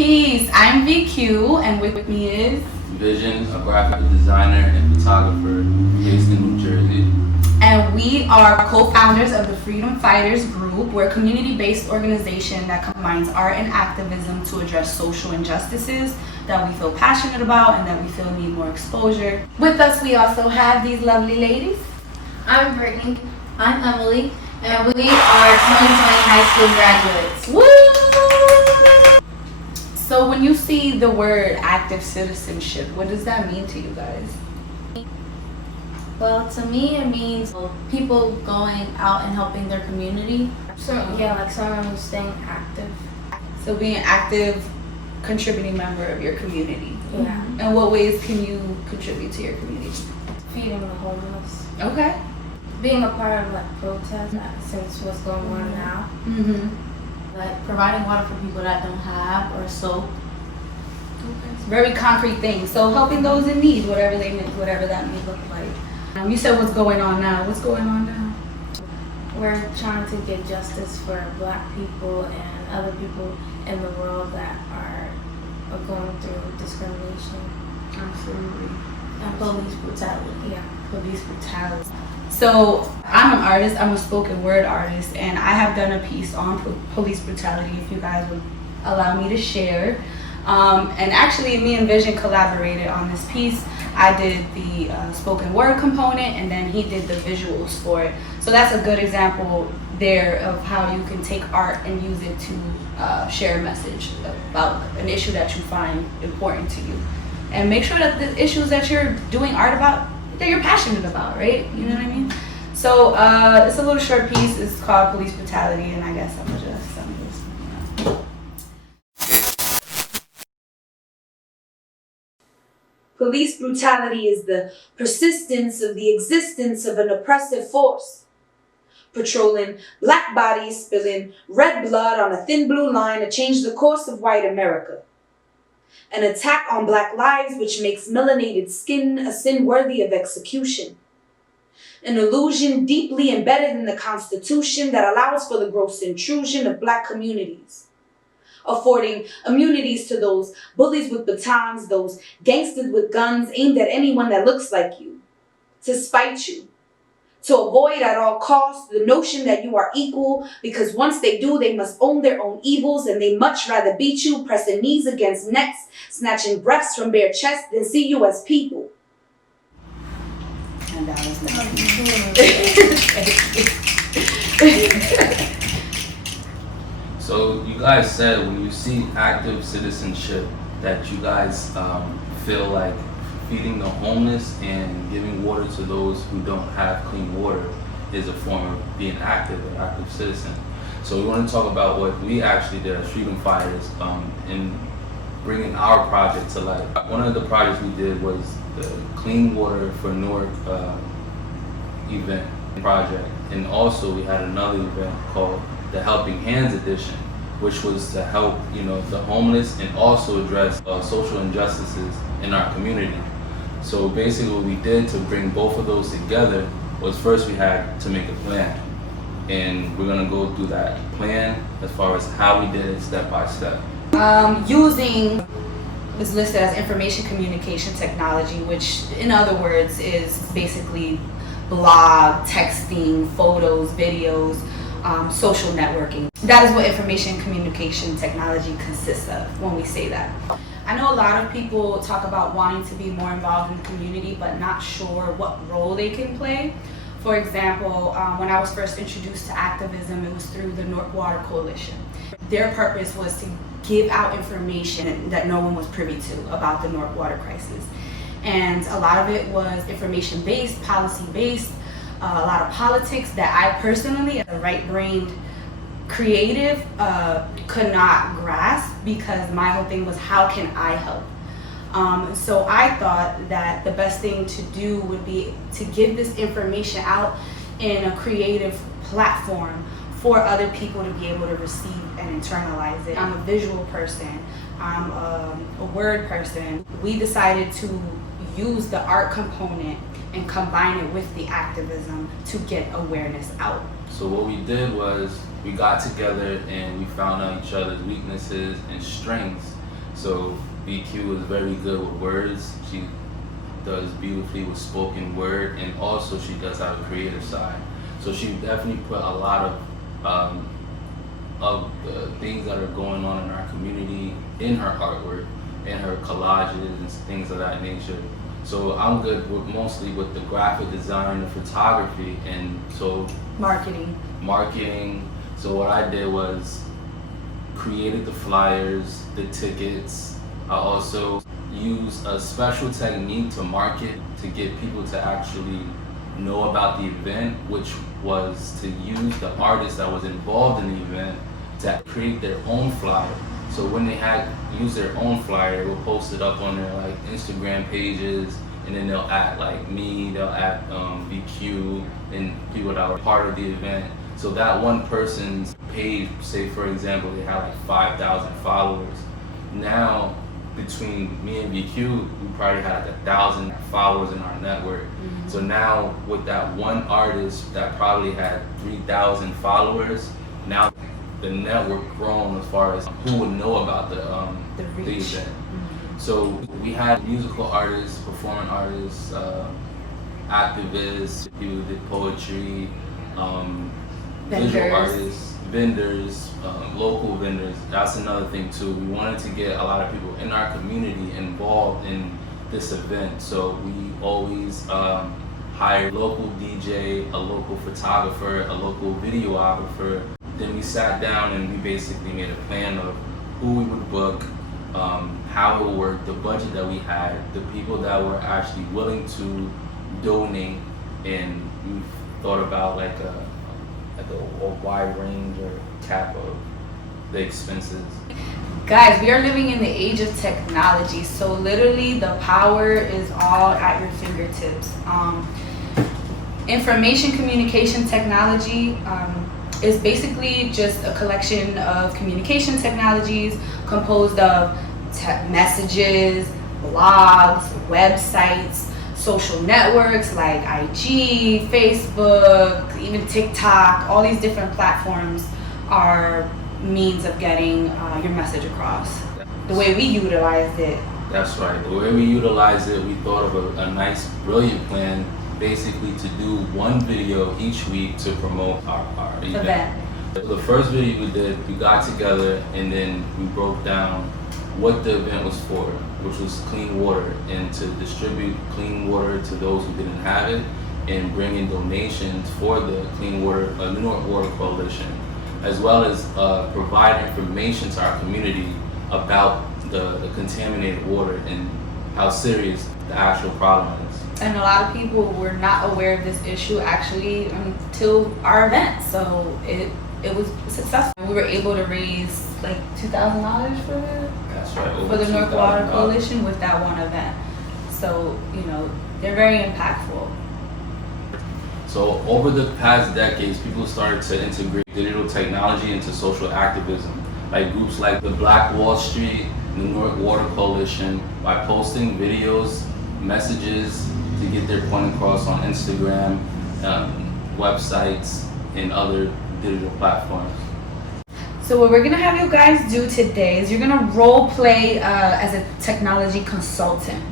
Peace, I'm VQ, and with me is Vision, a graphic designer and photographer based in New Jersey. And we are co-founders of the Freedom Fighters Group. We're a community-based organization that combines art and activism to address social injustices that we feel passionate about and that we feel need more exposure. With us, we also have these lovely ladies. I'm Brittany. I'm Emily. And we are 2020 high school graduates. Woo! So when you see the word active citizenship, what does that mean to you guys? Well, to me, it means people going out and helping their community. So, like someone who's staying active. So being an active, contributing member of your community. Yeah. And what ways can you contribute to your community? Feeding the homeless. Okay. Being a part of protests since what's going on now. Mm-hmm. Like providing water for people that don't have, or soap. Okay. Very concrete things. So helping those in need, whatever that may look like. You said what's going on now. What's going on now? We're trying to get justice for Black people and other people in the world that are going through discrimination. Absolutely. And police brutality. Yeah, police brutality. So I'm an artist. I'm a spoken word artist, and I have done a piece on police brutality. If you guys would allow me to share. And actually, me and Vision collaborated on this piece. I did the spoken word component, and then he did the visuals for it. So that's a good example there of how you can take art and use it to share a message about an issue that you find important to you. And make sure that the issues that you're doing art about, that you're passionate about, right? You know what I mean? So it's a little short piece. It's called Police Brutality, and I guess I'm gonna just Police brutality is the persistence of the existence of an oppressive force, patrolling Black bodies, spilling red blood on a thin blue line to change the course of white America. An attack on Black lives which makes melanated skin a sin worthy of execution. An illusion deeply embedded in the Constitution that allows for the gross intrusion of Black communities, affording immunities to those bullies with batons, those gangsters with guns aimed at anyone that looks like you, to spite you, to avoid at all costs the notion that you are equal, because once they do, they must own their own evils, and they much rather beat you, pressing knees against necks, snatching breaths from bare chests, than see you as people. And that was nice. So you guys said when you see active citizenship that you guys feel like feeding the homeless and giving water to those who don't have clean water is a form of being active, an active citizen. So we want to talk about what we actually did as Freedom Fighters in bringing our project to life. One of the projects we did was the Clean Water for Newark event project, and also we had another event called the Helping Hands edition, which was to help, the homeless and also address social injustices in our community. So basically what we did to bring both of those together was first we had to make a plan. And we're gonna go through that plan as far as how we did it step by step. Using is listed as information communication technology, which in other words is basically blog, texting, photos, videos, social networking. That is what information communication technology consists of when we say that. I know a lot of people talk about wanting to be more involved in the community but not sure what role they can play. For example, when I was first introduced to activism, it was through the North Water Coalition. Their purpose was to give out information that no one was privy to about the North Water crisis. And a lot of it was information-based, policy-based, a lot of politics that I personally, as a right-brained creative, could not grasp, because my whole thing was, how can I help? So I thought that the best thing to do would be to give this information out in a creative platform for other people to be able to receive and internalize it. I'm a visual person, I'm a word person. We decided to use the art component and combine it with the activism to get awareness out. So what we did was we got together and we found out each other's weaknesses and strengths, So BQ is very good with words. She does beautifully with spoken word, and also she does have a creative side. So she definitely put a lot of the things that are going on in our community in her artwork, in her collages and things of that nature. So I'm good with mostly with the graphic design, the photography, and so Marketing. So what I did was created the flyers, the tickets. I also used a special technique to market, to get people to actually know about the event, which was to use the artist that was involved in the event to create their own flyer. So when they had used their own flyer, they will post it up on their like Instagram pages, and then they'll add like me, they'll add VQ and people that were part of the event. So that one person's page, say for example, they had like 5,000 followers. Now between me and VQ, we probably had like 1,000 followers in our network. So now with that one artist that probably had 3,000 followers, now the network grown as far as who would know about the reach. event. So we had musical artists, performing artists, activists, people who did poetry, visual artists, vendors, local vendors. That's another thing too. We wanted to get a lot of people in our community involved in this event. So we always hired a local DJ, a local photographer, a local videographer. Then we sat down and we basically made a plan of who we would book, how it would work, the budget that we had, the people that were actually willing to donate, and we thought about like a wide range or cap of the expenses. Guys, we are living in the age of technology, so literally the power is all at your fingertips. Information communication technology is basically just a collection of communication technologies composed of messages, blogs, websites, social networks like IG, Facebook, even TikTok. All these different platforms are means of getting your message across. The way we utilized it. That's right. The way we utilized it, we thought of a nice, brilliant plan, basically to do one video each week to promote our event. The first video we did, we got together and then we broke down what the event was for, which was clean water, and to distribute clean water to those who didn't have it, and bring in donations for the Clean Water, New York Water Coalition, as well as provide information to our community about the contaminated water and how serious the actual problem is. And a lot of people were not aware of this issue actually until our event, so it was successful. We were able to raise like $2,000 for it. That's right. For the New York Water Coalition with that one event. So, they're very impactful. So over the past decades, people started to integrate digital technology into social activism, like groups like the Black Wall Street, the New York Water Coalition, by posting videos, messages to get their point across on Instagram, websites, and other digital platforms. So what we're gonna have you guys do today is you're gonna role play as a technology consultant.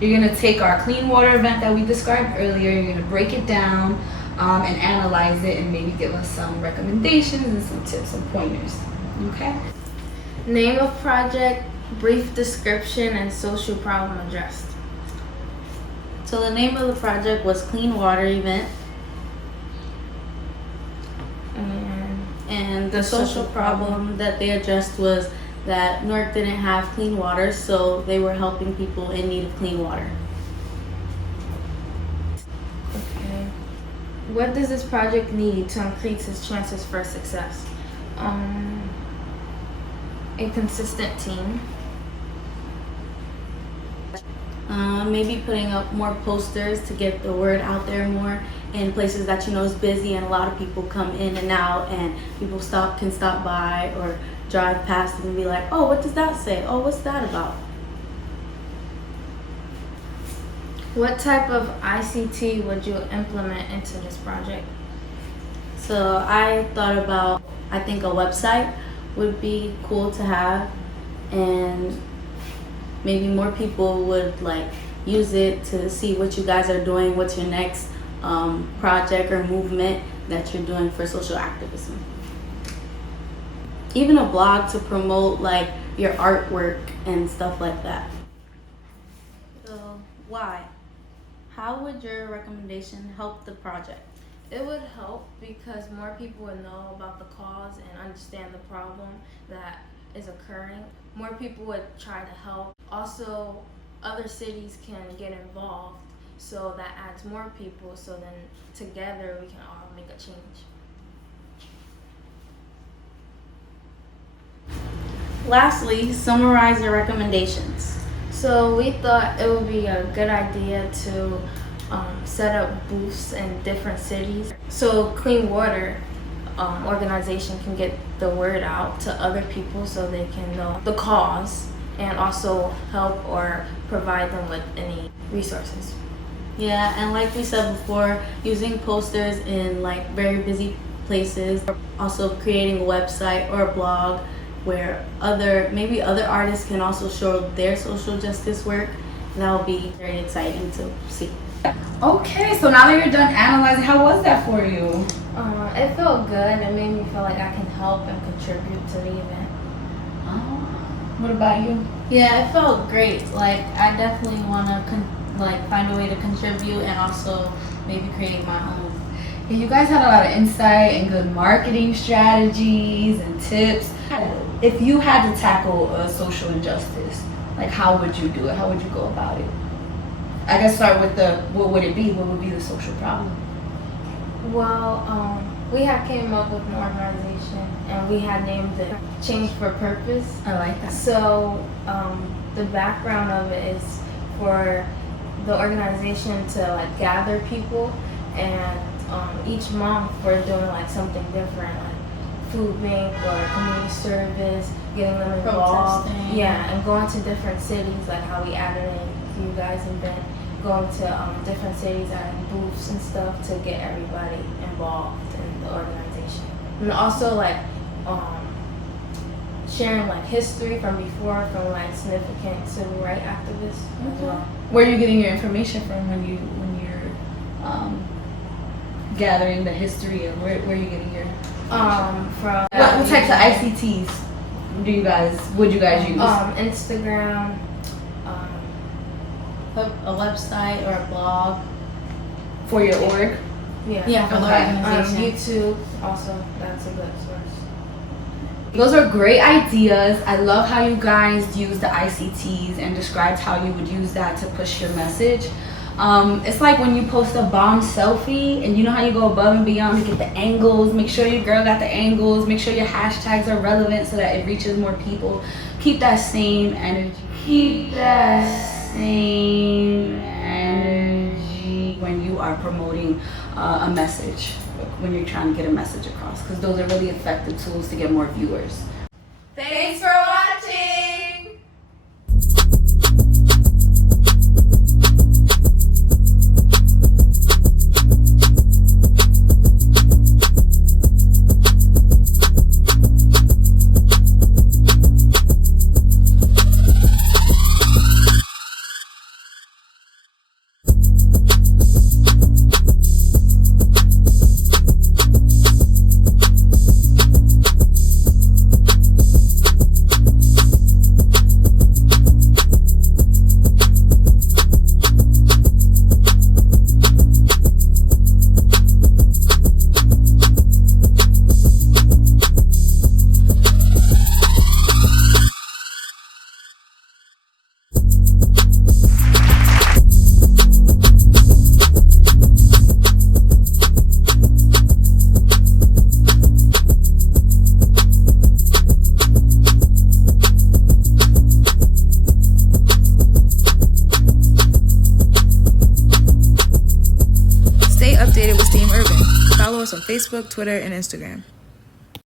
You're gonna take our clean water event that we described earlier, you're gonna break it down and analyze it and maybe give us some recommendations and some tips and pointers, okay? Name of project, brief description, and social problem addressed. So the name of the project was Clean Water Event. And the social problem that they addressed was that Newark didn't have clean water, so they were helping people in need of clean water. Okay. What does this project need to increase its chances for success? A consistent team. Maybe putting up more posters to get the word out there more in places that is busy and a lot of people come in and out, and people can stop by or drive past and be like, oh, what does that say? Oh, what's that about? What type of ICT would you implement into this project? So I thought about, I think a website would be cool to have, and maybe more people would like use it to see what you guys are doing, what's your next project or movement that you're doing for social activism. Even a blog to promote like your artwork and stuff like that. So why? How would your recommendation help the project? It would help because more people would know about the cause and understand the problem that is occurring. More people would try to help. Also, other cities can get involved, so that adds more people, so then together we can all make a change. Lastly, summarize your recommendations. So we thought it would be a good idea to set up booths in different cities, so clean water organization can get the word out to other people so they can know the cause and also help or provide them with any resources. Yeah, and like we said before, using posters in like very busy places, also creating a website or a blog where maybe other artists can also show their social justice work. That'll be very exciting to see. Okay, so now that you're done analyzing, how was that for you? It felt good. It made me feel like I can help and contribute to the event. What about you? Yeah, it felt great. Like I definitely want to find a way to contribute and also maybe create my own. Yeah, you guys had a lot of insight and good marketing strategies and tips. If you had to tackle a social injustice, like how would you do it? How would you go about it? I guess start with what would it be? What would be the social problem? Well, we had came up with an organization and we had named it Change for Purpose. I like that. So the background of it is for the organization to like gather people, and each month we're doing like something different, like food bank or community service, getting them involved. Protesting. Yeah, and going to different cities, like how we added in you guys, and then going to different cities at booths and stuff to get everybody involved in the organization. And also like sharing like history from before, from like significant civil rights activists as well. Where are you getting your information from when you're gathering the history of where are you getting your From what types of ICTs would you guys use? Instagram, A website or a blog. For your org? yeah, For the organization. YouTube also, that's a good source. Those are great ideas. I love how you guys use the ICTs and described how you would use that to push your message. It's like when you post a bomb selfie and you know how you go above and beyond to get the angles, make sure your girl got the angles, make sure your hashtags are relevant so that it reaches more people. Keep that same energy. When you are promoting a message, when you're trying to get a message across, because those are really effective tools to get more viewers. Thanks for watching! Stay updated with Steam Urban. Follow us on Facebook, Twitter, and Instagram.